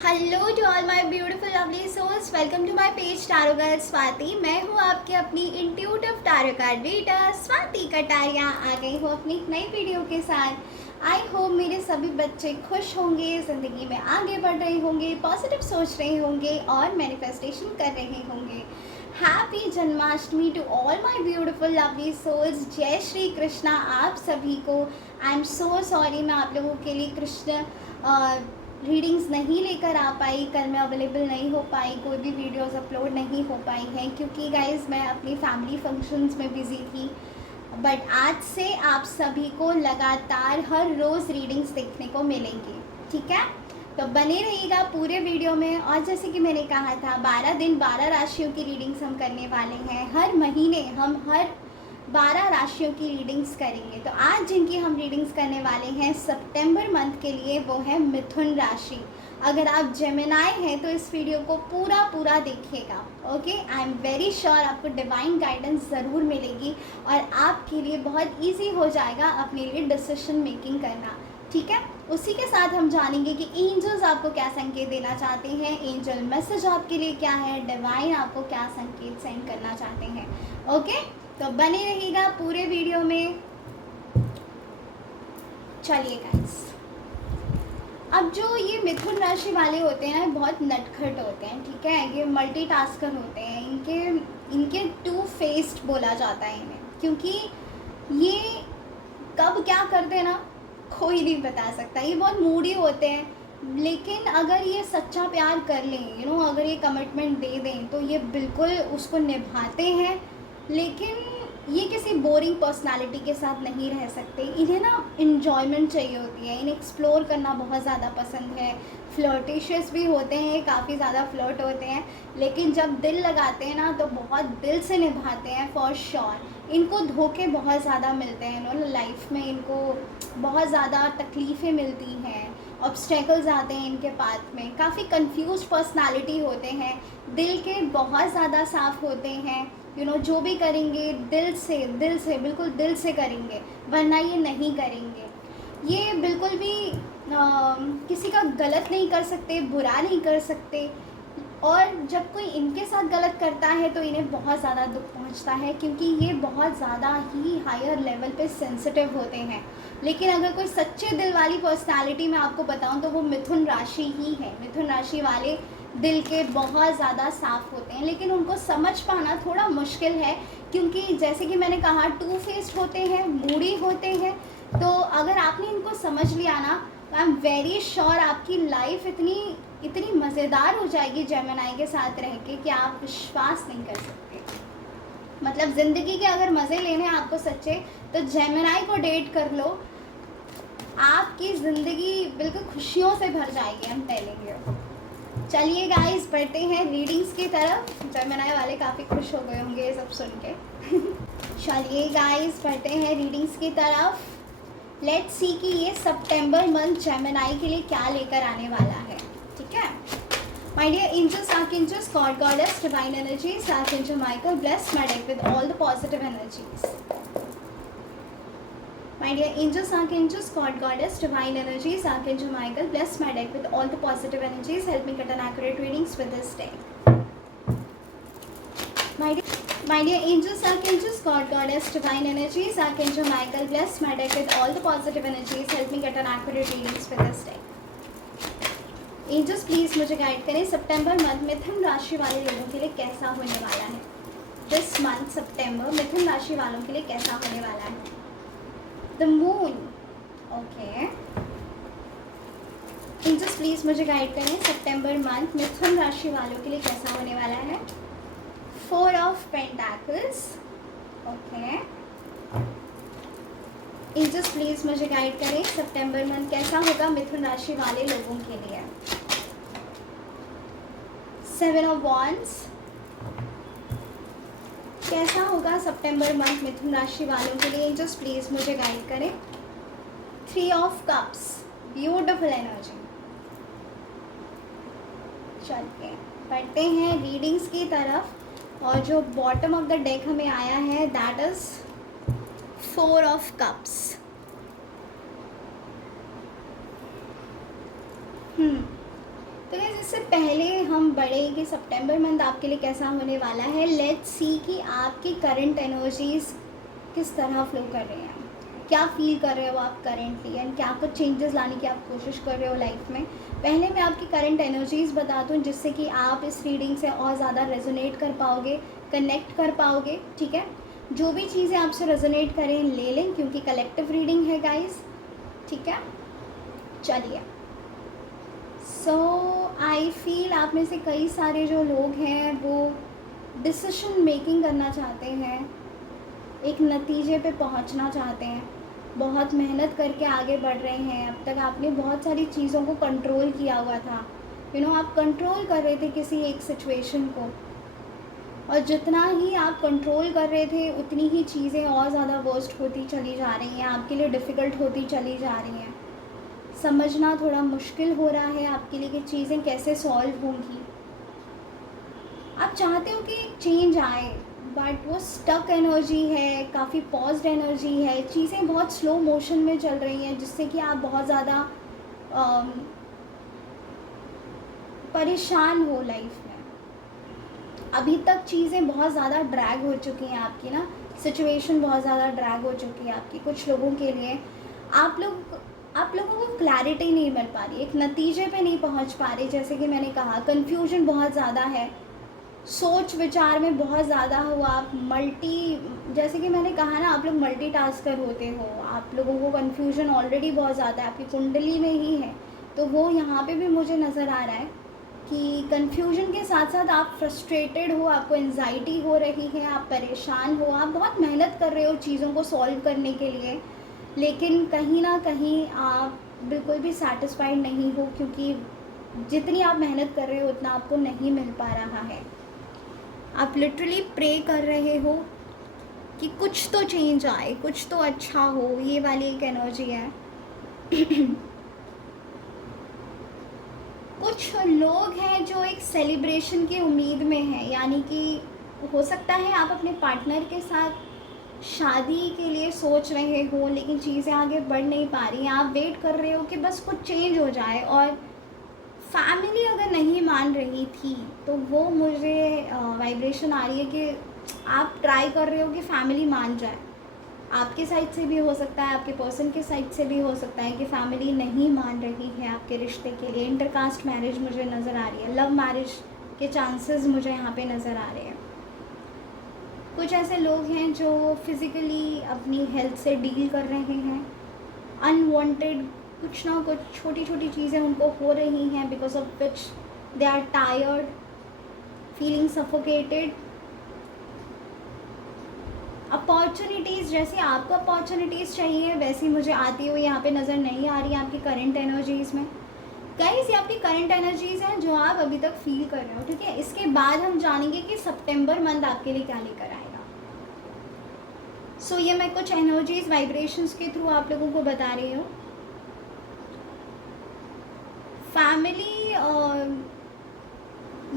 Hello to all my beautiful lovely souls, welcome to my page tarot girl Swati. मैं हूँ आपकी अपनी intuitive tarot card reader Swati Kataria. आ गई हूँ अपनी नई वीडियो के साथ। आई होप मेरे सभी बच्चे खुश होंगे, ज़िंदगी में आगे बढ़ रहे होंगे, पॉजिटिव सोच रहे होंगे और मैनिफेस्टेशन कर रहे होंगे। Happy Janmashtami to all my beautiful lovely souls. जय श्री कृष्णा आप सभी को। आई एम सो सॉरी, मैं आप लोगों के लिए कृष्ण रीडिंग्स नहीं लेकर आ पाई। कल मैं अवेलेबल नहीं हो पाई, कोई भी वीडियोस अपलोड नहीं हो पाई हैं क्योंकि गाइज मैं अपनी फैमिली फंक्शंस में बिज़ी थी। बट आज से आप सभी को लगातार हर रोज़ रीडिंग्स देखने को मिलेंगी, ठीक है? तो बने रहिएगा पूरे वीडियो में। और जैसे कि मैंने कहा था, 12 दिन 12 राशियों की रीडिंग्स हम करने वाले हैं। हर महीने हम हर 12 राशियों की रीडिंग्स करेंगे। तो आज जिनकी हम रीडिंग्स करने वाले हैं सितंबर मंथ के लिए, वो है मिथुन राशि। अगर आप जेमिनाई हैं तो इस वीडियो को पूरा देखिएगा, okay? I am very sure आपको डिवाइन गाइडेंस ज़रूर मिलेगी और आपके लिए बहुत ईजी हो जाएगा अपने लिए डिसीजन मेकिंग करना, ठीक है? उसी के साथ हम जानेंगे कि एंजल्स आपको क्या संकेत देना चाहते हैं, एंजल मैसेज आपके लिए क्या है, डिवाइन आपको क्या संकेत सेंड करना चाहते हैं, ओके? तो बने रहिएगा पूरे वीडियो में। चलिए गाइस, अब जो ये मिथुन राशि वाले होते हैं ना, बहुत नटखट होते हैं, ठीक है? ये मल्टीटास्कर होते हैं। इनके टू फेस्ड बोला जाता है इन्हें, क्योंकि ये कब क्या करते हैं ना, कोई नहीं बता सकता। ये बहुत मूडी होते हैं, लेकिन अगर ये सच्चा प्यार कर लें, अगर ये कमिटमेंट दे दें तो ये बिल्कुल उसको निभाते हैं। लेकिन ये किसी बोरिंग पर्सनालिटी के साथ नहीं रह सकते। इन्हें ना इन्जॉयमेंट चाहिए होती है, इन्हें एक्सप्लोर करना बहुत ज़्यादा पसंद है। फ्लर्टिशियस भी होते हैं, काफ़ी ज़्यादा फ्लर्ट होते हैं, लेकिन जब दिल लगाते हैं ना तो बहुत दिल से निभाते हैं फॉर श्योर। इनको धोखे बहुत ज़्यादा मिलते हैं लाइफ में, इनको बहुत ज़्यादा तकलीफ़ें मिलती हैं, ऑब्स्टेकल्स आते हैं इनके पाथ में। काफ़ी कंफ्यूज पर्सनालिटी होते हैं, दिल के बहुत ज़्यादा साफ़ होते हैं। जो भी करेंगे दिल से बिल्कुल दिल से करेंगे, वरना ये नहीं करेंगे। ये बिल्कुल भी किसी का गलत नहीं कर सकते, बुरा नहीं कर सकते। और जब कोई इनके साथ गलत करता है तो इन्हें बहुत ज़्यादा दुख पहुंचता है, क्योंकि ये बहुत ज़्यादा ही हायर लेवल पे सेंसिटिव होते हैं। लेकिन अगर कोई सच्चे दिल वाली पर्सनालिटी मैं आपको बताऊं तो वो मिथुन राशि ही है। मिथुन राशि वाले दिल के बहुत ज़्यादा साफ़ होते हैं, लेकिन उनको समझ पाना थोड़ा मुश्किल है, क्योंकि जैसे कि मैंने कहा टू फेस्ड होते हैं, मूडी होते हैं। तो अगर आपने इनको समझ लिया ना, आई एम वेरी श्योर आपकी लाइफ इतनी मज़ेदार हो जाएगी जेमिनाई के साथ रह के कि आप विश्वास नहीं कर सकते। मतलब ज़िंदगी के अगर मज़े लेने हैं आपको सच्चे, तो जेमिनाई को डेट कर लो, आपकी ज़िंदगी बिल्कुल खुशियों से भर जाएगी, हम टेलिंग यू। चलिए गाइस, बढ़ते हैं रीडिंग्स की तरफ। जेमिनाई वाले काफ़ी खुश हो गए होंगे ये सब सुन के। चलिए गाइस, बढ़ते हैं रीडिंग्स की तरफ। लेट्स सी कि ये सितंबर मंथ जेमिनाई के लिए क्या लेकर आने वाला है, ठीक है? My dear angels, archangels, god goddess, divine energies, archangel Michael, bless my day with all the positive energies. My dear angels, archangels, God, Goddess, divine energies, Archangel Michael, bless my deck with all the positive energies. Help me get an accurate readings for this day. My dear angels, archangels, God, Goddess, divine energies, Archangel Michael, bless my deck with all the positive energies. Help me get an accurate readings for this day. Angels please मुझे guide करें, सितंबर month मिथुन राशि वाले लोगों के लिए कैसा होने वाला है। दिस मंथ सितंबर मिथुन राशि वालों के लिए कैसा होने वाला है। The moon, okay. Angels please मुझे गाइड करें, सितंबर मंथ मिथुन राशि वालों के लिए कैसा होने वाला है। 4 of pentacles, okay. Angels please मुझे गाइड करें, सितंबर मंथ कैसा होगा मिथुन राशि वाले लोगों के लिए। 7 ऑफ वॉन्ड्स, कैसा होगा सितंबर मंथ मिथुन राशि वालों के लिए। एंजल्स प्लीज़ मुझे गाइड करें। 3 ऑफ कप्स, ब्यूटिफुल एनर्जी। चलिए बढ़ते हैं रीडिंग्स की तरफ। और जो बॉटम ऑफ द डेक हमें आया है, दैट इज 4 ऑफ कप्स। तो इससे पहले हम बढ़े कि सितंबर मंथ आपके लिए कैसा होने वाला है, लेट्स सी कि आपकी करंट एनर्जीज किस तरह फ्लो कर रहे हैं, क्या फील कर रहे हो आप करेंटली, एंड क्या कुछ चेंजेस लाने की आप कोशिश कर रहे हो लाइफ में। पहले मैं आपकी करंट एनर्जीज बता दूँ जिससे कि आप इस रीडिंग से और ज़्यादा रेजोनेट कर पाओगे, कनेक्ट कर पाओगे, ठीक है। जो भी चीज़ें आपसे रेजोनेट करें ले लें, क्योंकि कलेक्टिव रीडिंग है गाइस, ठीक है। चलिए, सो आई फील आप में से कई सारे जो लोग हैं वो डिसीजन मेकिंग करना चाहते हैं, एक नतीजे पे पहुंचना चाहते हैं, बहुत मेहनत करके आगे बढ़ रहे हैं। अब तक आपने बहुत सारी चीज़ों को कंट्रोल किया हुआ था, आप कंट्रोल कर रहे थे किसी एक सिचुएशन को, और जितना ही आप कंट्रोल कर रहे थे उतनी ही चीज़ें और ज़्यादा वर्स्ट होती चली जा रही हैं, आपके लिए डिफ़िकल्ट होती चली जा रही हैं। समझना थोड़ा मुश्किल हो रहा है आपके लिए कि चीज़ें कैसे सॉल्व होंगी। आप चाहते हो कि चेंज आए, बट वो स्टक एनर्जी है, काफ़ी पॉज्ड एनर्जी है, चीज़ें बहुत स्लो मोशन में चल रही हैं, जिससे कि आप बहुत ज़्यादा परेशान हो लाइफ में। अभी तक चीज़ें बहुत ज़्यादा ड्रैग हो चुकी हैं आपकी ना, सिचुएशन बहुत ज़्यादा ड्रैग हो चुकी है आपकी। कुछ लोगों के लिए आप लोगों को क्लैरिटी नहीं मिल पा रही, एक नतीजे पे नहीं पहुंच पा रही। जैसे कि मैंने कहा, कन्फ्यूजन बहुत ज़्यादा है, सोच विचार में बहुत ज़्यादा हो आप, जैसे कि मैंने कहा ना, आप लोग मल्टीटास्कर होते हो, आप लोगों को कन्फ्यूजन ऑलरेडी बहुत ज़्यादा है, आपकी कुंडली में ही है। तो वो यहाँ पे भी मुझे नज़र आ रहा है कि कन्फ्यूजन के साथ साथ आप फ्रस्ट्रेटेड हो, आपको एंजाइटी हो रही है, आप परेशान हो, आप बहुत मेहनत कर रहे हो चीज़ों को सॉल्व करने के लिए, लेकिन कहीं ना कहीं आप बिल्कुल भी सेटिस्फाइड नहीं हो, क्योंकि जितनी आप मेहनत कर रहे हो उतना आपको नहीं मिल पा रहा है। आप लिटरली प्रे कर रहे हो कि कुछ तो चेंज आए, कुछ तो अच्छा हो, ये वाली एक एनर्जी है। कुछ लोग हैं जो एक सेलिब्रेशन की उम्मीद में हैं, यानी कि हो सकता है आप अपने पार्टनर के साथ शादी के लिए सोच रहे हो, लेकिन चीज़ें आगे बढ़ नहीं पा रही हैं। आप वेट कर रहे हो कि बस कुछ चेंज हो जाए, और फैमिली अगर नहीं मान रही थी तो वो मुझे वाइब्रेशन आ रही है कि आप ट्राई कर रहे हो कि फैमिली मान जाए। आपके साइड से भी हो सकता है, आपके पर्सन के साइड से भी हो सकता है कि फैमिली नहीं मान रही है आपके रिश्ते के लिए। इंटरकास्ट मैरिज मुझे नज़र आ रही है, लव मैरिज के चांसेस मुझे यहाँ पे नज़र आ रहे हैं। कुछ ऐसे लोग हैं जो फिज़िकली अपनी हेल्थ से डील कर रहे हैं, अनवांटेड कुछ ना कुछ छोटी छोटी चीज़ें उनको हो रही हैं, because of which they are tired, feeling suffocated. Opportunities, जैसे आपको अपॉर्चुनिटीज़ चाहिए वैसी मुझे आती हुई यहाँ पे नज़र नहीं आ रही है आपकी करंट एनर्जीज़ में। गाइस, ये आपकी करंट एनर्जीज़ हैं जो आप अभी तक फील कर रहे हो, ठीक है। इसके बाद हम जानेंगे कि सितंबर मंथ आपके लिए क्या लेकर आएगा। सो ये मैं कुछ एनर्जीज़ वाइब्रेशंस के थ्रू आप लोगों को बता रही हूँ। फैमिली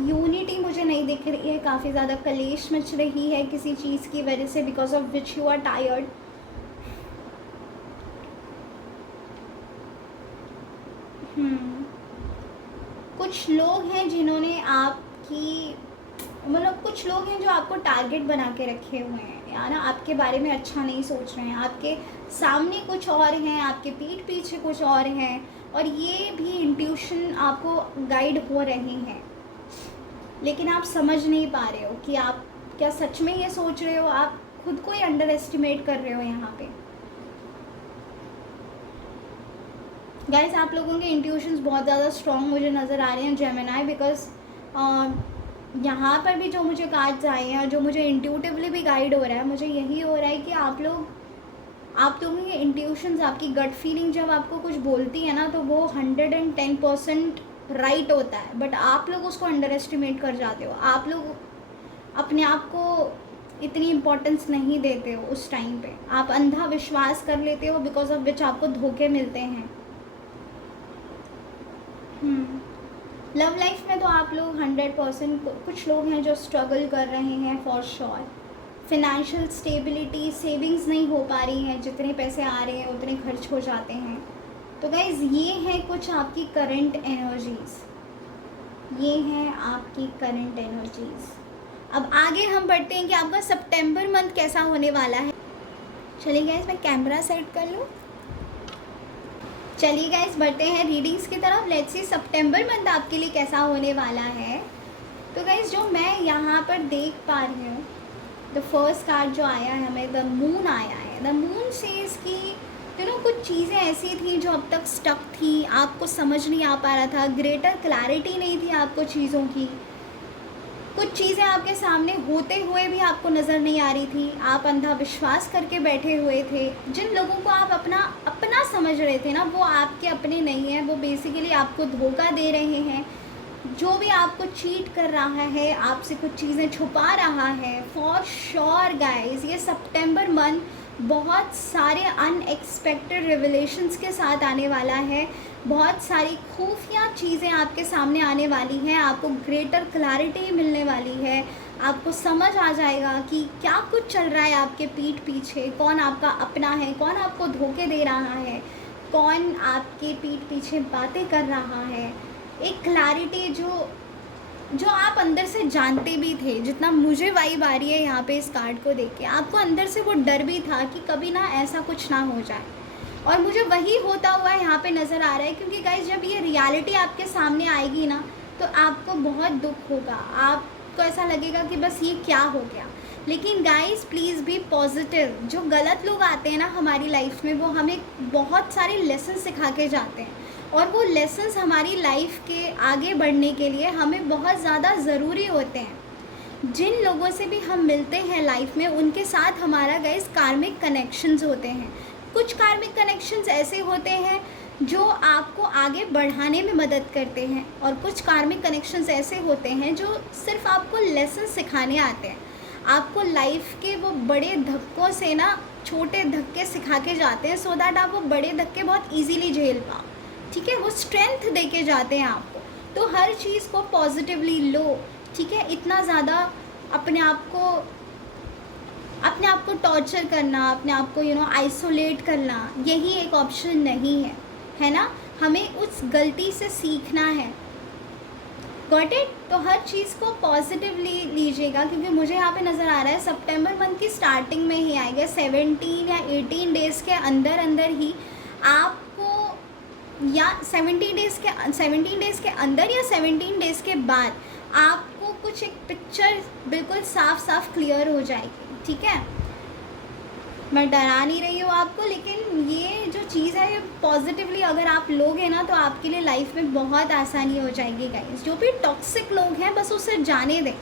यूनिटी मुझे नहीं दिख रही है, काफ़ी ज़्यादा कलेश मच रही है किसी चीज़ की वजह से, because of which you are tired. कुछ लोग हैं जिन्होंने आपकी कुछ लोग हैं जो आपको टारगेट बना के रखे हुए हैं, या ना आपके बारे में अच्छा नहीं सोच रहे हैं। आपके सामने कुछ और हैं, आपके पीठ पीछे कुछ और हैं, और ये भी इंट्यूशन आपको गाइड हो रही हैं, लेकिन आप समझ नहीं पा रहे हो कि आप क्या सच में ये सोच रहे हो। आप खुद को ही अंडर एस्टिमेट कर रहे हो यहाँ पे। गाइस, आप लोगों के इंट्यूशंस बहुत ज़्यादा स्ट्रॉन्ग मुझे नज़र आ रहे हैं जेमिनी, बिकॉज यहाँ पर भी जो मुझे कार्ड्स आए हैं और जो मुझे इंट्यूटिवली भी गाइड हो रहा है, मुझे यही हो रहा है कि आप लोगों के इंट्यूशंस, आपकी गट फीलिंग जब आपको कुछ बोलती है ना, तो वो 110% राइट होता है, बट आप लोग उसको अंडर एस्टिमेट कर जाते हो। आप लोग अपने आप को इतनी इम्पोर्टेंस नहीं देते हो उस टाइम पे, आप अंधा विश्वास कर लेते हो, बिकॉज ऑफ विच आपको धोखे मिलते हैं। लव लाइफ में तो आप लोग 100%, कुछ लोग हैं जो स्ट्रगल कर रहे हैं for sure. Financial stability, savings नहीं हो पा रही हैं, जितने पैसे आ रहे हैं उतने खर्च हो जाते हैं। तो गाइज़, ये है कुछ आपकी करंट एनर्जीज़। ये हैं आपकी करंट एनर्जीज। अब आगे हम बढ़ते हैं कि आपका सितंबर मंथ कैसा होने वाला है। चलिए गाइस, मैं कैमरा सेट कर लूँ। चलिए गाइस, बढ़ते हैं रीडिंग्स की तरफ। लेट्स सी सितंबर मंथ आपके लिए कैसा होने वाला है। तो गाइस, जो मैं यहाँ पर देख पा रही हूँ, द फर्स्ट कार्ड जो आया है हमें, द मून आया है। द मून सेज कि कुछ चीज़ें ऐसी थी जो अब तक स्टक थी, आपको समझ नहीं आ पा रहा था, ग्रेटर क्लैरिटी नहीं थी आपको चीज़ों की। कुछ चीज़ें आपके सामने होते हुए भी आपको नज़र नहीं आ रही थी, आप अंधा विश्वास करके बैठे हुए थे। जिन लोगों को आप अपना समझ रहे थे ना, वो आपके अपने नहीं हैं, वो बेसिकली आपको धोखा दे रहे हैं। जो भी आपको चीट कर रहा है, आपसे कुछ चीज़ें छुपा रहा है, फॉर श्योर गाइज ये सितंबर मंथ बहुत सारे अनएक्सपेक्टेड रिवलेशंस के साथ आने वाला है। बहुत सारी खुफिया चीज़ें आपके सामने आने वाली हैं, आपको ग्रेटर क्लैरिटी मिलने वाली है। आपको समझ आ जाएगा कि क्या कुछ चल रहा है आपके पीठ पीछे, कौन आपका अपना है, कौन आपको धोखे दे रहा है, कौन आपके पीठ पीछे बातें कर रहा है। एक क्लैरिटी जो आप अंदर से जानते भी थे। जितना मुझे वाइब आ रही है यहाँ पे इस कार्ड को देख के, आपको अंदर से वो डर भी था कि कभी ना ऐसा कुछ ना हो जाए, और मुझे वही होता हुआ यहाँ पे नज़र आ रहा है। क्योंकि गाइस, जब ये रियलिटी आपके सामने आएगी ना, तो आपको बहुत दुख होगा, आपको ऐसा लगेगा कि बस ये क्या हो गया। लेकिन गाइस, प्लीज़ बी पॉजिटिव। जो गलत लोग आते हैं ना हमारी लाइफ में, वो हमें बहुत सारे लेसन सिखा के जाते हैं, और वो लेसन्स हमारी लाइफ के आगे बढ़ने के लिए हमें बहुत ज़्यादा ज़रूरी होते हैं। जिन लोगों से भी हम मिलते हैं लाइफ में, उनके साथ हमारा गाइस कार्मिक कनेक्शंस होते हैं। कुछ कार्मिक कनेक्शंस ऐसे होते हैं जो आपको आगे बढ़ाने में मदद करते हैं, और कुछ कार्मिक कनेक्शंस ऐसे होते हैं जो सिर्फ आपको लेसन सिखाने आते हैं। आपको लाइफ के वो बड़े धक्कों से ना छोटे धक्के सिखा के जाते हैं, सो दैट आप वो बड़े धक्के बहुत ईजीली झेल पाओ। ठीक है, वो स्ट्रेंथ दे के जाते हैं आपको। तो हर चीज़ को पॉजिटिवली लो। ठीक है, इतना ज़्यादा अपने आप को टॉर्चर करना, अपने आप को आइसोलेट करना, यही एक ऑप्शन नहीं है ना। हमें उस गलती से सीखना है। Got it? तो हर चीज़ को पॉजिटिवली लीजिएगा, क्योंकि मुझे यहाँ पे नज़र आ रहा है सितंबर मंथ की स्टार्टिंग में ही आएगा, 17 या 18 डेज़ के अंदर ही आपको, या 17 डेज़ के अंदर या 17 डेज़ के बाद आपको कुछ एक पिक्चर बिल्कुल साफ क्लियर हो जाएगी। ठीक है, मैं डरा नहीं रही हूँ आपको, लेकिन ये जो चीज़ है, ये पॉजिटिवली अगर आप लोगे ना, तो आपके लिए लाइफ में बहुत आसानी हो जाएगी गाइस। जो भी टॉक्सिक लोग हैं, बस उसे जाने दें।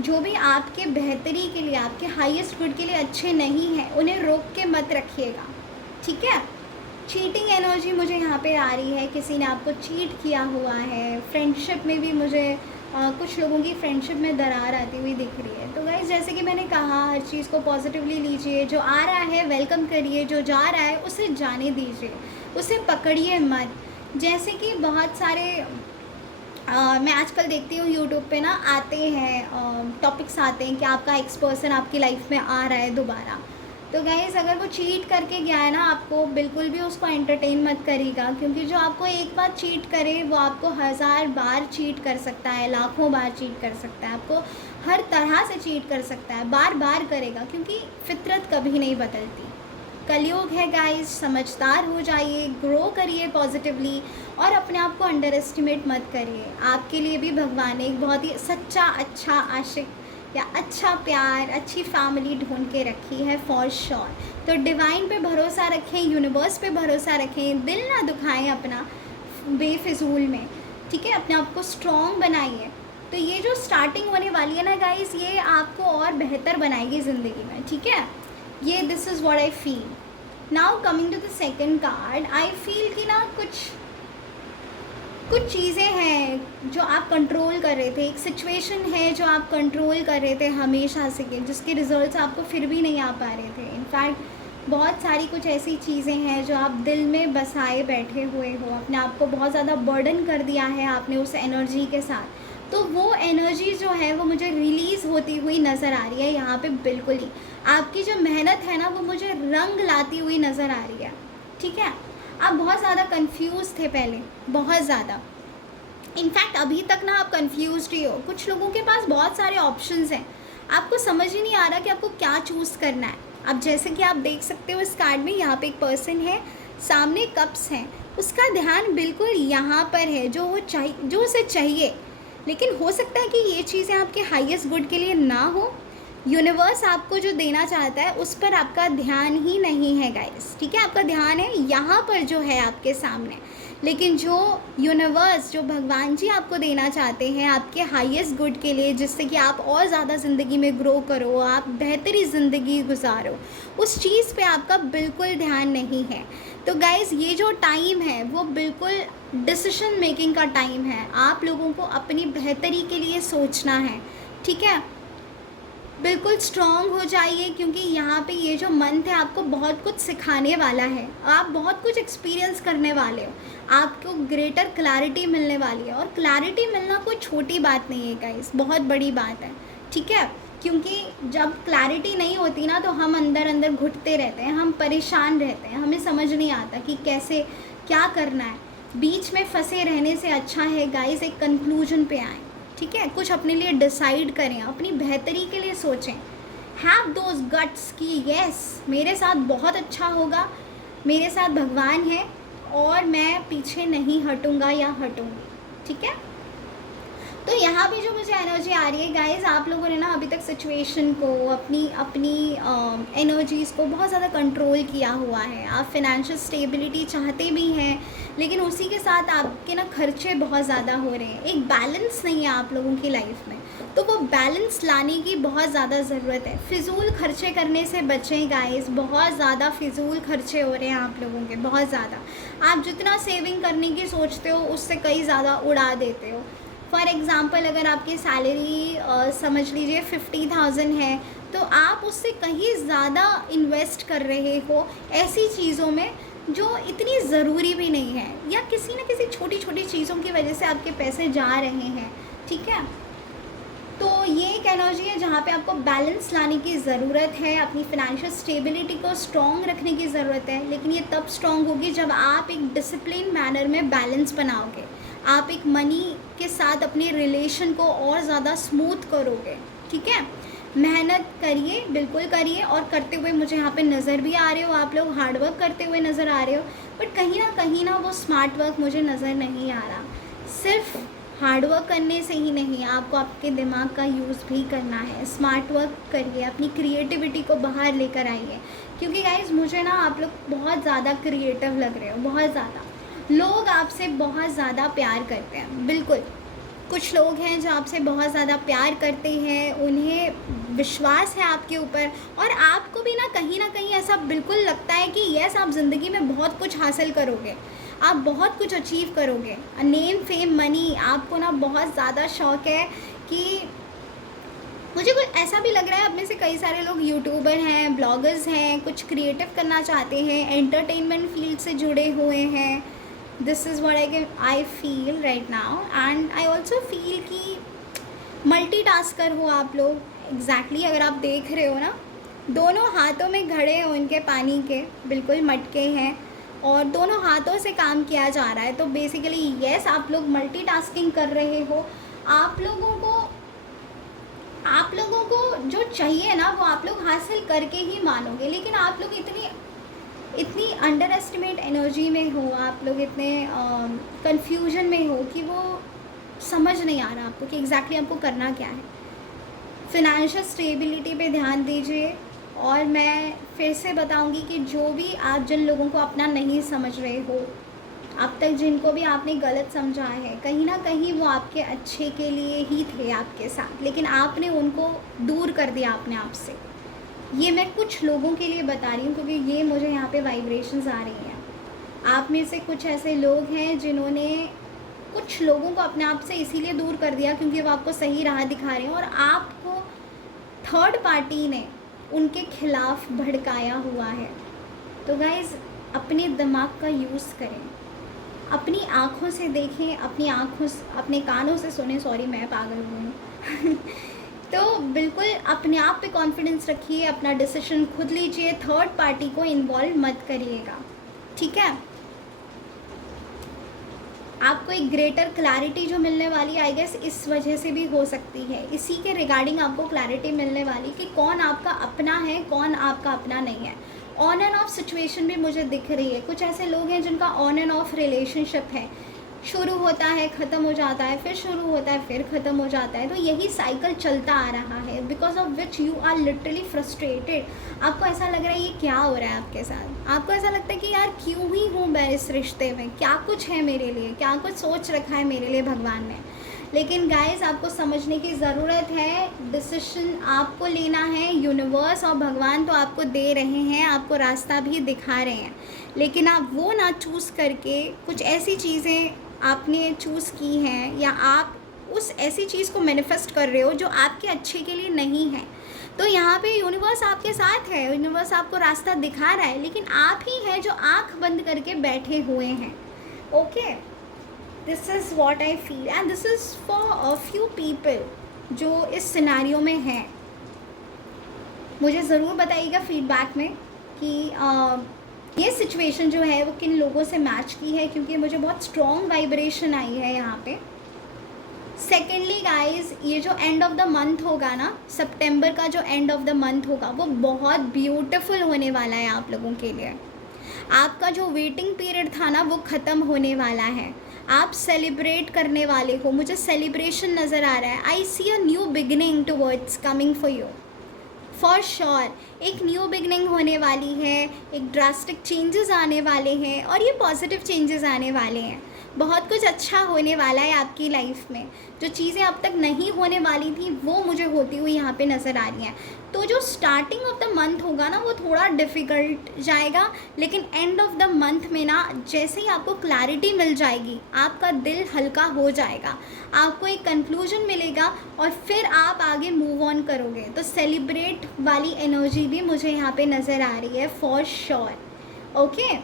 जो भी आपके बेहतरी के लिए, आपके हाईएस्ट गुड के लिए अच्छे नहीं हैं, उन्हें रोक के मत रखिएगा। ठीक है, चीटिंग एनर्जी मुझे यहाँ पे आ रही है, किसी ने आपको चीट किया हुआ है। फ्रेंडशिप में भी मुझे कुछ लोगों की फ्रेंडशिप में दरार आती हुई दिख रही है। तो गाइस, जैसे कि मैंने कहा, हर चीज़ को पॉजिटिवली लीजिए। जो आ रहा है वेलकम करिए, जो जा रहा है उसे जाने दीजिए, उसे पकड़िए मत। जैसे कि बहुत सारे मैं आजकल देखती हूँ यूट्यूब पे ना आते हैं टॉपिक्स आते हैं कि आपका एक्स पर्सन आपकी लाइफ में आ रहा है दोबारा। तो गाइज़, अगर वो चीट करके गया है ना, आपको बिल्कुल भी उसको एंटरटेन मत करिएगा, क्योंकि जो आपको एक बार चीट करे, वो आपको 1000 बार चीट कर सकता है, लाखों बार चीट कर सकता है, आपको हर तरह से चीट कर सकता है, बार बार करेगा, क्योंकि फितरत कभी नहीं बदलती। कलयुग है गाइज, समझदार हो जाइए, ग्रो करिए पॉजिटिवली, और अपने आप को अंडर एस्टिमेट मत करिए। आपके लिए भी भगवान ने एक बहुत ही सच्चा, अच्छा आशिक या अच्छा प्यार, अच्छी फैमिली ढूंढ के रखी है फॉर श्योर। तो डिवाइन पे भरोसा रखें, यूनिवर्स पे भरोसा रखें, दिल ना दुखाएं अपना बेफिजूल में। ठीक है, अपने आप को स्ट्रॉन्ग बनाइए। तो ये जो स्टार्टिंग होने वाली है ना गाइस, ये आपको और बेहतर बनाएगी ज़िंदगी में। ठीक है, ये this is what I feel. Now coming to the second card, I feel कि ना कुछ चीज़ें हैं जो आप कंट्रोल कर रहे थे, एक सिचुएशन है जो आप कंट्रोल कर रहे थे हमेशा से, जिसके रिजल्ट्स आपको फिर भी नहीं आ पा रहे थे। इनफैक्ट बहुत सारी कुछ ऐसी चीज़ें हैं जो आप दिल में बसाए बैठे हुए हो, अपने आप को बहुत ज़्यादा बर्डन कर दिया है आपने उस एनर्जी के साथ। तो वो एनर्जी जो है वो मुझे रिलीज़ होती हुई नज़र आ रही है यहाँ पे। बिल्कुल ही आपकी जो मेहनत है ना, वो मुझे रंग लाती हुई नज़र आ रही है। ठीक है, आप बहुत ज़्यादा कंफ्यूज थे पहले, बहुत ज़्यादा, इनफैक्ट अभी तक ना आप कंफ्यूज्ड ही हो, कुछ लोगों के पास बहुत सारे ऑप्शंस हैं, आपको समझ ही नहीं आ रहा कि आपको क्या चूज़ करना है। अब जैसे कि आप देख सकते हो इस कार्ड में, यहाँ पे एक पर्सन है, सामने कप्स हैं, उसका ध्यान बिल्कुल यहाँ पर है, जो वो चाहिए, जो उसे चाहिए। लेकिन हो सकता है कि ये चीज़ें आपके हाईएस्ट गुड के लिए ना हो, यूनिवर्स आपको जो देना चाहता है उस पर आपका ध्यान ही नहीं है गाइस, ठीक है। आपका ध्यान है यहाँ पर जो है आपके सामने, लेकिन जो यूनिवर्स, जो भगवान जी आपको देना चाहते हैं आपके हाईएस्ट गुड के लिए, जिससे कि आप और ज़्यादा ज़िंदगी में ग्रो करो, आप बेहतरीन ज़िंदगी गुजारो, उस चीज़ पे आपका बिल्कुल ध्यान नहीं है। तो गाइज़ ये जो टाइम है वो बिल्कुल डिसीजन मेकिंग का टाइम है। आप लोगों को अपनी बेहतरी के लिए सोचना है, ठीक है। बिल्कुल स्ट्रॉन्ग हो जाइए, क्योंकि यहाँ पे ये जो मंथ है आपको बहुत कुछ सिखाने वाला है, आप बहुत कुछ एक्सपीरियंस करने वाले हो, आपको ग्रेटर क्लैरिटी मिलने वाली है। और क्लैरिटी मिलना कोई छोटी बात नहीं है गाइस, बहुत बड़ी बात है, ठीक है। क्योंकि जब क्लैरिटी नहीं होती ना तो हम अंदर अंदर घुटते रहते हैं, हम परेशान रहते हैं, हमें समझ नहीं आता कि कैसे क्या करना है। बीच में फंसे रहने से अच्छा है गाइस एक कंक्लूजन पे आएँ, ठीक है। कुछ अपने लिए डिसाइड करें, अपनी बेहतरी के लिए सोचें, हैव दोज गट्स कि यस मेरे साथ बहुत अच्छा होगा, मेरे साथ भगवान है और मैं पीछे नहीं हटूंगा या हटूंगी, ठीक है। तो यहाँ भी जो मुझे एनर्जी आ रही है गाइज, आप लोगों ने ना अभी तक सिचुएशन को, अपनी अपनी एनर्जीज़ को बहुत ज़्यादा कंट्रोल किया हुआ है। आप फिनेंशियल स्टेबिलिटी चाहते भी हैं, लेकिन उसी के साथ आपके ना खर्चे बहुत ज़्यादा हो रहे हैं, एक बैलेंस नहीं है आप लोगों की लाइफ में। तो वो बैलेंस लाने की बहुत ज़्यादा ज़रूरत है। फिजूल खर्चे करने से बचें गाइस, बहुत ज़्यादा फिजूल खर्चे हो रहे हैं आप लोगों के, बहुत ज़्यादा। आप जितना सेविंग करने की सोचते हो उससे कई ज़्यादा उड़ा देते हो। फॉर एग्ज़ाम्पल अगर आपकी सैलरी समझ लीजिए 50,000 है, तो आप उससे कहीं ज़्यादा इन्वेस्ट कर रहे हो ऐसी चीज़ों में जो इतनी ज़रूरी भी नहीं है, या किसी न किसी छोटी छोटी चीज़ों की वजह से आपके पैसे जा रहे हैं, ठीक है। तो ये एक एनर्जी है जहाँ पे आपको बैलेंस लाने की ज़रूरत है, अपनी फिनेंशियल स्टेबिलिटी को स्ट्रॉन्ग रखने की ज़रूरत है। लेकिन ये तब स्ट्रॉन्ग होगी जब आप एक डिसिप्लिन मैनर में बैलेंस बनाओगे, आप एक मनी के साथ अपने रिलेशन को और ज़्यादा स्मूथ करोगे, ठीक है। मेहनत करिए, बिल्कुल करिए, और करते हुए मुझे यहाँ पे नज़र भी आ रहे हो, आप लोग हार्डवर्क करते हुए नज़र आ रहे हो, बट कहीं ना वो स्मार्ट वर्क मुझे नज़र नहीं आ रहा। सिर्फ हार्डवर्क करने से ही नहीं, आपको आपके दिमाग का यूज़ भी करना है। स्मार्ट वर्क करिए, अपनी क्रिएटिविटी को बाहर लेकर आइए, क्योंकि गाइज मुझे ना आप लोग बहुत ज़्यादा क्रिएटिव लग रहे हो, बहुत ज़्यादा। लोग आपसे बहुत ज़्यादा प्यार करते हैं, बिल्कुल। कुछ लोग हैं जो आपसे बहुत ज़्यादा प्यार करते हैं, उन्हें विश्वास है आपके ऊपर, और आपको भी ना कहीं ऐसा बिल्कुल लगता है कि यस आप ज़िंदगी में बहुत कुछ हासिल करोगे, आप बहुत कुछ अचीव करोगे। नेम फेम मनी, आपको ना बहुत ज़्यादा शौक़ है कि मुझे कुछ ऐसा भी लग रहा है, अब में से कई सारे लोग यूट्यूबर हैं, ब्लॉगर्स हैं, कुछ क्रिएटिव करना चाहते हैं, एंटरटेनमेंट फील्ड से जुड़े हुए हैं। This is what I feel right now, and I also feel कि मल्टीटास्कर हो आप लोग। एग्जैक्टली अगर आप देख रहे हो ना, दोनों हाथों में घड़े हो उनके पानी के, बिल्कुल मटके हैं, और दोनों हाथों से काम किया जा रहा है। तो बेसिकली यस आप लोग मल्टीटास्किंग कर रहे हो। आप लोगों को जो चाहिए ना वो आप लोग हासिल करके ही मानोगे, लेकिन आप लोग इतनी अंडर एस्टिमेट एनर्जी में हो, आप लोग इतने कंफ्यूजन में हो कि वो समझ नहीं आ रहा आपको कि एग्जैक्टली आपको करना क्या है। फिनेंशियल स्टेबिलिटी पे ध्यान दीजिए। और मैं फिर से बताऊंगी कि जो भी आप जिन लोगों को अपना नहीं समझ रहे हो, अब तक जिनको भी आपने गलत समझा है, कहीं ना कहीं वो आपके अच्छे के लिए ही थे आपके साथ, लेकिन आपने उनको दूर कर दिया अपने आप से। ये मैं कुछ लोगों के लिए बता रही हूँ, क्योंकि ये मुझे यहाँ पे वाइब्रेशंस आ रही हैं। आप में से कुछ ऐसे लोग हैं जिन्होंने कुछ लोगों को अपने आप से इसीलिए दूर कर दिया क्योंकि वो आपको सही राह दिखा रहे हैं, और आपको थर्ड पार्टी ने उनके खिलाफ भड़काया हुआ है। तो गाइज़ अपने दिमाग का यूज़ करें, अपनी आँखों से देखें, अपने कानों से सुने, सॉरी मैं पागल हूँ तो बिल्कुल अपने आप पे कॉन्फिडेंस रखिए, अपना डिसीजन खुद लीजिए, थर्ड पार्टी को इन्वॉल्व मत करिएगा, ठीक है। आपको एक ग्रेटर क्लैरिटी जो मिलने वाली आई गेस इस वजह से भी हो सकती है, इसी के रिगार्डिंग आपको क्लैरिटी मिलने वाली कि कौन आपका अपना है, कौन आपका अपना नहीं है। ऑन एंड ऑफ सिचुएशन भी मुझे दिख रही है, कुछ ऐसे लोग हैं जिनका ऑन एंड ऑफ रिलेशनशिप है, शुरू होता है ख़त्म हो जाता है, फिर शुरू होता है फिर ख़त्म हो जाता है, तो यही साइकिल चलता आ रहा है, because of which you are literally frustrated. आपको ऐसा लग रहा है ये क्या हो रहा है आपके साथ, आपको ऐसा लगता है कि यार क्यों ही हूँ मैं इस रिश्ते में, क्या कुछ है मेरे लिए, क्या कुछ सोच रखा है मेरे लिए भगवान ने। लेकिन गाइस आपको समझने की ज़रूरत है, डिसीजन आपको लेना है, यूनिवर्स और भगवान तो आपको दे रहे हैं, आपको रास्ता भी दिखा रहे हैं, लेकिन आप वो ना चूज़ करके कुछ ऐसी चीज़ें आपने चूज़ की हैं या आप उस ऐसी चीज़ को मैनिफेस्ट कर रहे हो जो आपके अच्छे के लिए नहीं है। तो यहाँ पे यूनिवर्स आपके साथ है, यूनिवर्स आपको रास्ता दिखा रहा है, लेकिन आप ही हैं जो आँख बंद करके बैठे हुए हैं। Okay, this is what I feel and this is for a few people जो इस सिनेरियो में हैं। मुझे ज़रूर बताइएगा फीडबैक में कि ये सिचुएशन जो है वो किन लोगों से मैच की है, क्योंकि मुझे बहुत स्ट्रॉन्ग वाइब्रेशन आई है यहाँ पे। सेकेंडली गाइज, ये जो एंड ऑफ द मंथ होगा ना, सितंबर का जो एंड ऑफ द मंथ होगा वो बहुत ब्यूटीफुल होने वाला है आप लोगों के लिए। आपका जो वेटिंग पीरियड था ना वो ख़त्म होने वाला है, आप सेलिब्रेट करने वाले हो, मुझे सेलिब्रेशन नज़र आ रहा है। I see a new beginning towards coming for you for sure. एक न्यू बिगनिंग होने वाली है, एक ड्रास्टिक चेंजेस आने वाले हैं और ये पॉजिटिव चेंजेस आने वाले हैं। बहुत कुछ अच्छा होने वाला है आपकी लाइफ में। जो चीज़ें अब तक नहीं होने वाली थी वो मुझे होती हुई यहाँ पे नज़र आ रही हैं। तो जो स्टार्टिंग ऑफ द मंथ होगा ना वो थोड़ा डिफ़िकल्ट जाएगा, लेकिन एंड ऑफ द मंथ में ना जैसे ही आपको क्लैरिटी मिल जाएगी, आपका दिल हल्का हो जाएगा, आपको एक कंक्लूजन मिलेगा और फिर आप आगे मूव ऑन करोगे। तो सेलिब्रेट वाली एनर्जी भी मुझे यहाँ पे नज़र आ रही है फॉर श्योर। ओके,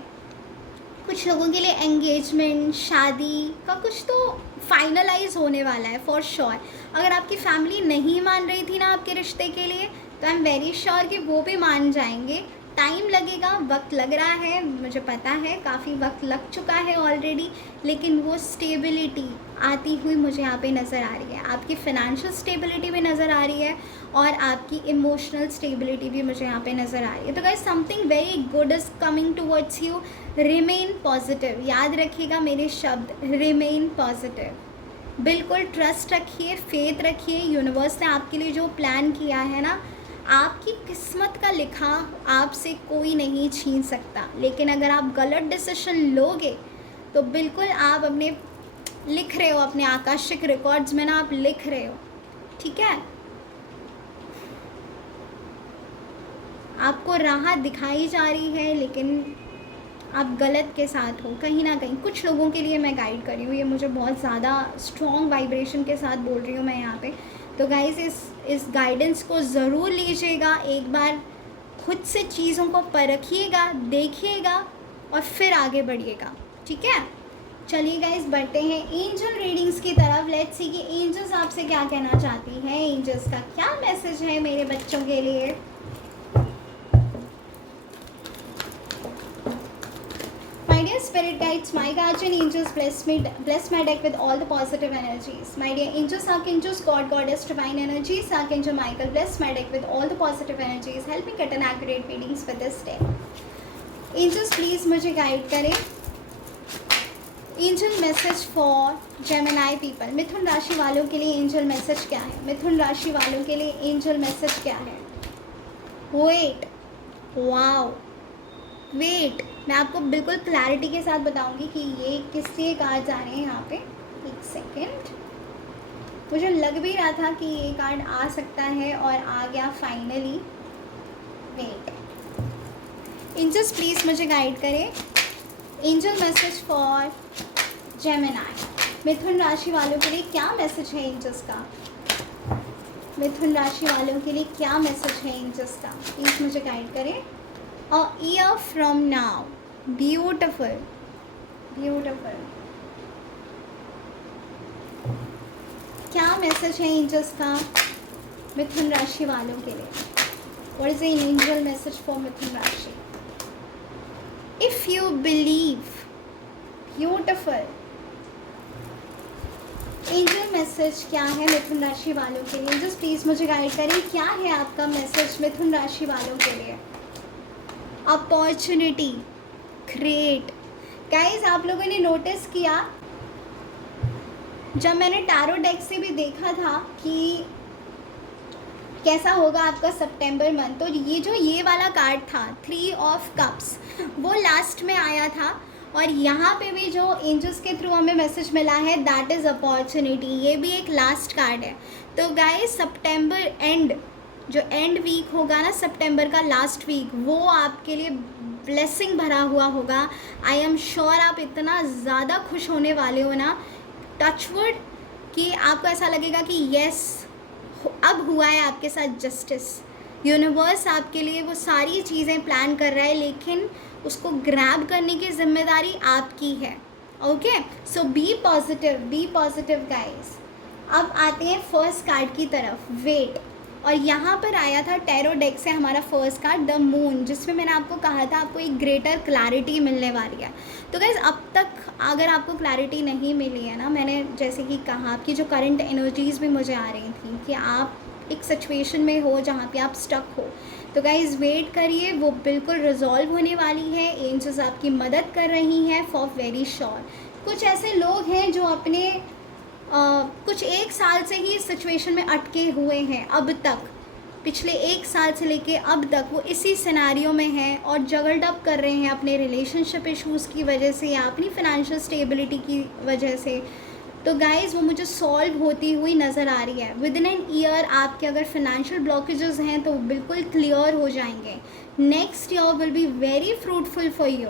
कुछ लोगों के लिए एंगेजमेंट, शादी का कुछ तो फाइनलाइज होने वाला है फॉर श्योर। अगर आपकी फैमिली नहीं मान रही थी ना आपके रिश्ते के लिए, तो आई एम वेरी श्योर कि वो भी मान जाएंगे। टाइम लगेगा, वक्त लग रहा है, मुझे पता है काफ़ी वक्त लग चुका है ऑलरेडी, लेकिन वो स्टेबिलिटी आती हुई मुझे यहाँ पे नज़र आ रही है। आपकी फाइनेंशियल स्टेबिलिटी भी नज़र आ रही है और आपकी इमोशनल स्टेबिलिटी भी मुझे यहाँ पे नज़र आ रही है। तो guys something very good is coming towards you. Remain positive, याद रखिएगा मेरे शब्द, रिमेन पॉजिटिव। बिल्कुल ट्रस्ट रखिए, फेथ रखिए। यूनिवर्स ने आपके लिए जो प्लान किया है ना, आपकी किस्मत का लिखा आपसे कोई नहीं छीन सकता। लेकिन अगर आप गलत डिसीजन लोगे तो बिल्कुल आप अपने लिख रहे हो, अपने आकाशिक रिकॉर्ड्स में ना आप लिख रहे हो, ठीक है। आपको राह दिखाई जा रही है लेकिन आप गलत के साथ हो कहीं ना कहीं। कुछ लोगों के लिए मैं गाइड कर रही हूँ, ये मुझे बहुत ज़्यादा स्ट्रॉन्ग वाइब्रेशन के साथ बोल रही हूँ मैं यहाँ पे। तो गाइज़ इस गाइडेंस को ज़रूर लीजिएगा, एक बार खुद से चीज़ों को परखिएगा, देखिएगा और फिर आगे बढ़िएगा, ठीक है। चलिए गाइज़ बढ़ते हैं एंजल रीडिंग्स की तरफ। लेट्स सी कि एंजल्स आपसे क्या कहना चाहती हैं, एंजल्स का क्या मैसेज है मेरे बच्चों के लिए। My dear spirit guides, my guardian angels, bless my deck with all the positive energies. My dear angels, archangels, God, goddess, divine energies, archangel Michael, bless my deck with all the positive energies. Help me get an accurate readings for this day. Angels, please मुझे guide करें। Angel message for Gemini people, Mithun राशि वालों के लिए angel message क्या है। मिथुन राशि वालों के लिए एंजल मैसेज क्या है। वेट, वाओ, वेट, मैं आपको बिल्कुल क्लैरिटी के साथ बताऊंगी कि ये किसके कार्ड आ रहे हैं यहाँ पे। एक सेकेंड, मुझे लग भी रहा था कि ये कार्ड आ सकता है और आ गया फाइनली। वेट, एंजल्स प्लीज़ मुझे गाइड करें। एंजल मैसेज फॉर जेमिनी, मिथुन राशि वालों के लिए क्या मैसेज है एंजल्स का। मिथुन राशि वालों के लिए क्या मैसेज है एंजल्स का, प्लीज़ मुझे गाइड करें। A year from now, beautiful, beautiful। क्या मैसेज है एंजल्स का मिथुन राशि वालों के लिए। What is an angel message for मिथुन राशि। If you believe, beautiful, angel message क्या है मिथुन राशि वालों के लिए? एंजल्स प्लीज़ मुझे गाइड करें, क्या है आपका मैसेज मिथुन राशि वालों के लिए? Opportunity, great. गाइस, आप लोगों ने नोटिस किया, जब मैंने टैरो डेक से भी देखा था कि कैसा होगा आपका सितंबर मंथ, तो ये वाला कार्ड था 3 ऑफ कप्स, वो लास्ट में आया था। और यहाँ पे भी जो एंजल्स के थ्रू हमें मैसेज मिला है, दैट इज़ अपॉर्चुनिटी, ये भी एक लास्ट कार्ड है। तो गाइस, सितंबर एंड, जो एंड वीक होगा ना, सितंबर का लास्ट वीक, वो आपके लिए ब्लेसिंग भरा हुआ होगा। आई एम श्योर आप इतना ज़्यादा खुश होने वाले हो ना, टचवुड, कि आपको ऐसा लगेगा कि यस, अब हुआ है आपके साथ जस्टिस। यूनिवर्स आपके लिए वो सारी चीज़ें प्लान कर रहा है, लेकिन उसको ग्रैब करने की जिम्मेदारी आपकी है। ओके, सो बी पॉजिटिव गाइस। अब आते हैं फर्स्ट कार्ड की तरफ, वेट। और यहाँ पर आया था टैरो डेक से हमारा फर्स्ट कार्ड द मून, जिसमें मैंने आपको कहा था आपको एक ग्रेटर क्लैरिटी मिलने वाली है। तो गाइस, अब तक अगर आपको क्लैरिटी नहीं मिली है ना, मैंने जैसे कि कहा, आपकी जो करंट एनर्जीज़ भी मुझे आ रही थी कि आप एक सिचुएशन में हो जहाँ पे आप स्टक हो, तो गाइस वेट करिए, वो बिल्कुल रिजॉल्व होने वाली है। एंजल्स आपकी मदद कर रही हैं फॉर वेरी श्योर। कुछ ऐसे लोग हैं जो अपने कुछ 1 साल से ही इस सिचुएशन में अटके हुए हैं, अब तक पिछले 1 साल से लेके अब तक वो इसी सिनेरियो में हैं और जगल्ड अप कर रहे हैं अपने रिलेशनशिप इश्यूज़ की वजह से या अपनी फाइनेंशियल स्टेबिलिटी की वजह से। तो गाइज़, वो मुझे सॉल्व होती हुई नज़र आ रही है। विद इन एन ईयर आपके अगर फाइनेंशियल ब्लॉकेजेस हैं तो बिल्कुल क्लियर हो जाएंगे। Next year will be very fruitful for you,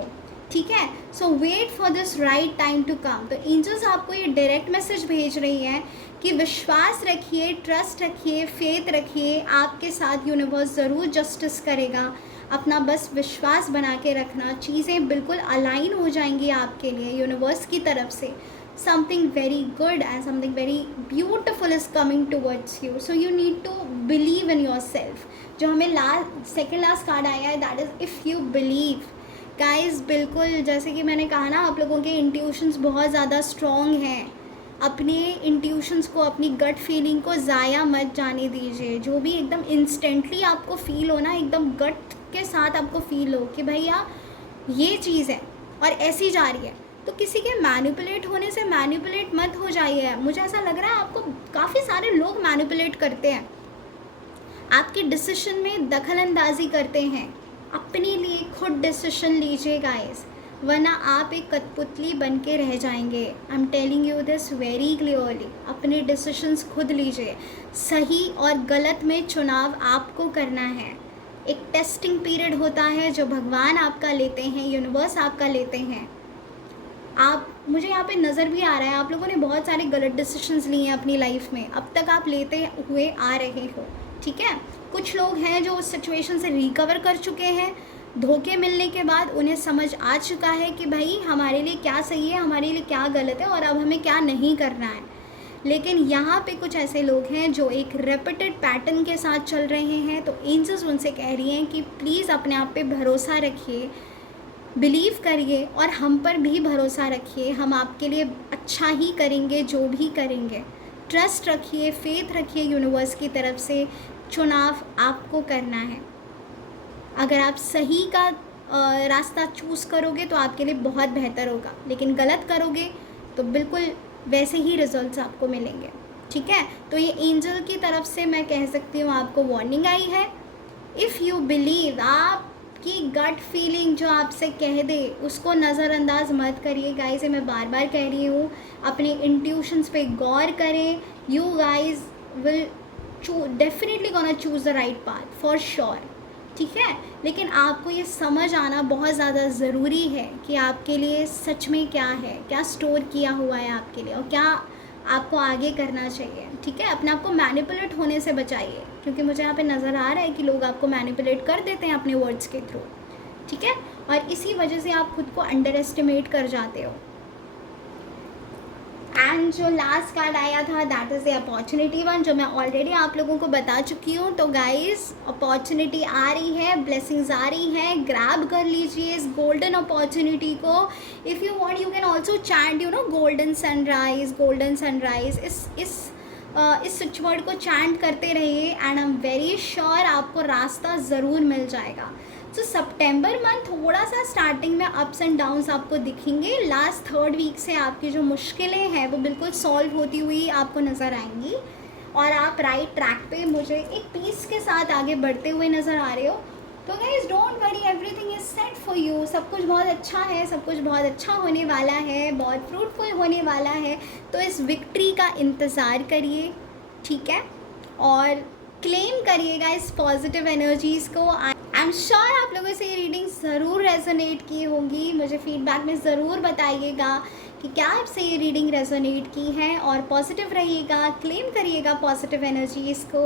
ठीक है। So wait for this right time to come. तो एंजल्स आपको ये डायरेक्ट मैसेज भेज रही है कि विश्वास रखिए, ट्रस्ट रखिए, फेथ रखिए, आपके साथ यूनिवर्स ज़रूर जस्टिस करेगा। अपना बस विश्वास बना के रखना, चीज़ें बिल्कुल अलाइन हो जाएंगी आपके लिए यूनिवर्स की तरफ से। Something very good and something very beautiful is coming towards you, so you need to believe in yourself. जो हमें सेकेंड लास्ट कार्ड आया है, that is if you believe. Guys, बिल्कुल जैसे कि मैंने कहा ना, आप लोगों के इंट्यूशंस बहुत ज़्यादा स्ट्रॉन्ग हैं। अपने इंट्यूशंस को, अपनी गट फीलिंग को ज़ाया मत जाने दीजिए। जो भी एकदम इंस्टेंटली आपको फील हो ना, एकदम गट के साथ आपको फील हो कि भैया ये चीज़ है और ऐसी जा रही है, तो किसी के मैनिपुलेट होने से मैनिपुलेट मत हो जाइए। मुझे ऐसा लग रहा है आपको काफ़ी सारे लोग मैनिपुलेट करते हैं, आपके डिसीजन में दखल अंदाजी करते हैं। अपने लिए खुद डिसीजन लीजिए गाइस, वरना आप एक कठपुतली बन के रह जाएंगे। I am telling you this very clearly. अपने डिसीजंस खुद लीजिए। सही और गलत में चुनाव आपको करना है। एक टेस्टिंग पीरियड होता है जो भगवान आपका लेते हैं, यूनिवर्स आपका लेते हैं। मुझे यहाँ पे नज़र भी आ रहा है, आप लोगों ने बहुत सारे गलत डिसीजंस लिए हैं अपनी लाइफ में, अब तक आप लेते हुए आ रहे हो, ठीक है। कुछ लोग हैं जो उस सिचुएशन से रिकवर कर चुके हैं। धोखे मिलने के बाद उन्हें समझ आ चुका है कि भाई हमारे लिए क्या सही है, हमारे लिए क्या गलत है और अब हमें क्या नहीं करना है। लेकिन यहाँ पे कुछ ऐसे लोग हैं जो एक रिपीटेड पैटर्न के साथ चल रहे हैं। तो एंजल्स उनसे कह रही हैं कि प्लीज़ अपने आप पे भरोसा रखिए, बिलीव करिए और हम पर भी भरोसा रखिए। हम आपके लिए अच्छा ही करेंगे जो भी करेंगे। ट्रस्ट रखिए, फेथ रखिए, यूनिवर्स की तरफ से चुनाव आपको करना है। अगर आप सही का रास्ता चूज़ करोगे तो आपके लिए बहुत बेहतर होगा, लेकिन गलत करोगे तो बिल्कुल वैसे ही रिजल्ट्स आपको मिलेंगे, ठीक है। तो ये एंजल की तरफ से मैं कह सकती हूँ आपको वार्निंग आई है। इफ़ यू बिलीव, आपकी गट फीलिंग जो आपसे कह दे उसको नज़रअंदाज मत करिए गाइस। मैं बार बार कह रही हूँ, अपने इंट्यूशंस पे गौर करें। You guys will definitely gonna choose the right path for sure, ठीक है। लेकिन आपको ये समझ आना बहुत ज़्यादा ज़रूरी है कि आपके लिए सच में क्या है, क्या स्टोर किया हुआ है आपके लिए और क्या आपको आगे करना चाहिए, ठीक है। अपने आप को मैनिपुलेट होने से बचाइए, क्योंकि मुझे यहाँ पे नज़र आ रहा है कि लोग आपको मैनिपुलेट कर देते हैं अपने वर्ड्स के थ्रू, ठीक है। और इसी वजह से आप खुद को अंडर एस्टिमेट कर जाते हो। एंड जो लास्ट कार्ड आया था that is the opportunity one, जो मैं ऑलरेडी आप लोगों को बता चुकी हूँ। तो गाइस अपॉर्चुनिटी आ रही है, ब्लेसिंग्स आ रही हैं, ग्रैब कर लीजिए इस गोल्डन अपॉर्चुनिटी को। If you want you can also chant golden sunrise, golden sunrise. इस स्विच वर्ड को चैंट करते रहिए and I am very sure आपको रास्ता ज़रूर मिल जाएगा। तो सितंबर मंथ थोड़ा सा स्टार्टिंग में अप्स एंड डाउन्स आपको दिखेंगे। लास्ट 3rd वीक से आपकी जो मुश्किलें हैं वो बिल्कुल सॉल्व होती हुई आपको नज़र आएंगी और आप राइट ट्रैक पे मुझे एक पीस के साथ आगे बढ़ते हुए नज़र आ रहे हो। तो guys don't worry, everything is set for you. सब कुछ बहुत अच्छा है, सब कुछ बहुत अच्छा होने वाला है, बहुत फ्रूटफुल होने वाला है। तो इस विक्ट्री का इंतज़ार करिए, ठीक है, और क्लेम करिएगा इस पॉजिटिव एनर्जीज़ को। आई एम श्योर आप लोगों से ये रीडिंग ज़रूर रेजोनेट की होगी। मुझे फीडबैक में ज़रूर बताइएगा कि क्या आपसे ये रीडिंग रेजोनेट की है, और पॉजिटिव रहिएगा, क्लेम करिएगा पॉजिटिव एनर्जीज़ को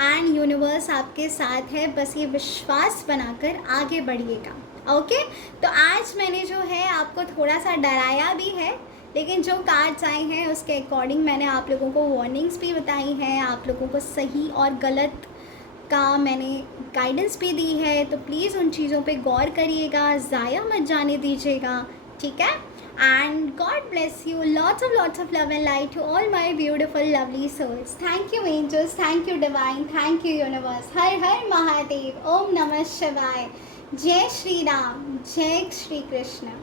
एंड यूनिवर्स आपके साथ है। बस ये विश्वास बनाकर आगे बढ़िएगा। ओके, तो आज मैंने जो है आपको थोड़ा सा डराया भी है, लेकिन जो कार्ड्स आए हैं उसके अकॉर्डिंग मैंने आप लोगों को वार्निंग्स भी बताई हैं, आप लोगों को सही और गलत का मैंने गाइडेंस भी दी है। तो प्लीज़ उन चीज़ों पे गौर करिएगा, ज़ाया मत जाने दीजिएगा, ठीक है। And God bless you, lots of love and light to all my beautiful lovely souls. Thank you angels, thank you divine, thank you universe. हर हर महादेव, ओम नमः शिवाय, जय श्री राम, जय श्री कृष्ण।